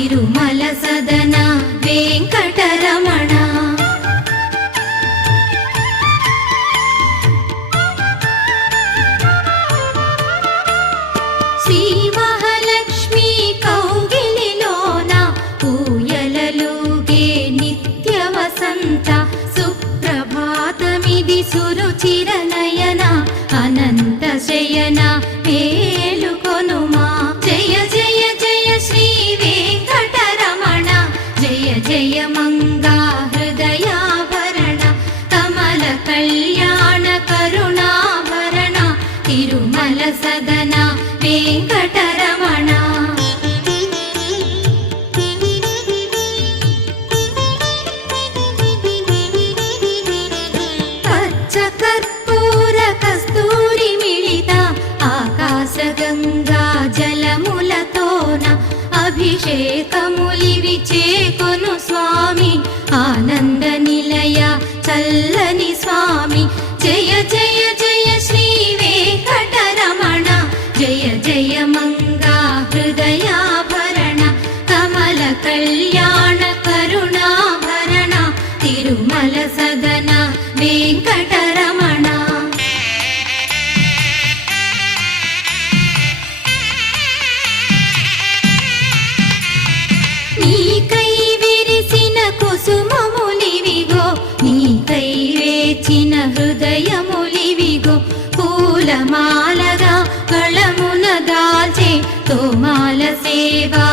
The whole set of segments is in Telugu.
తిరుమల సదన వెంకటరమణ. శ్రీ మహాలక్ష్మి కౌగిలిలోన ఊయలలుగే నిత్య వసంత సుప్రభాతమిది అనంత శయన వెంకటరమణ. పచ్చ కర్పూర కస్తూరి మిళిత ఆకాశ జలములతోన అభిషేకములివి చేకొను తోమాల సేవా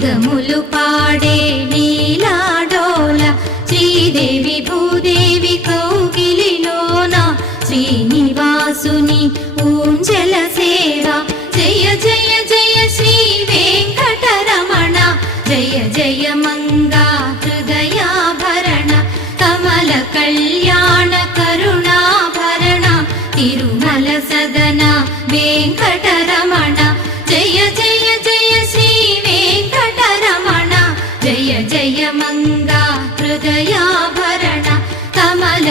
స్వామికి పాడే నీలాడోల శ్రీదేవి భూదేవి కౌగిలిలోన శ్రీనివాసుని ఊంజల సేవ. జయ జయ జయ శ్రీ వెంకటరమణ. జయ జయ మంగా హృదయాభరణ. కమల కళ్యాణ కరుణాభరణ. తిరుమల సదన వెంకటరమణ. జయ జయ జయ శ్రీ వెంకటరమణ జయ జయ మంగా హృదయాభరణ కమల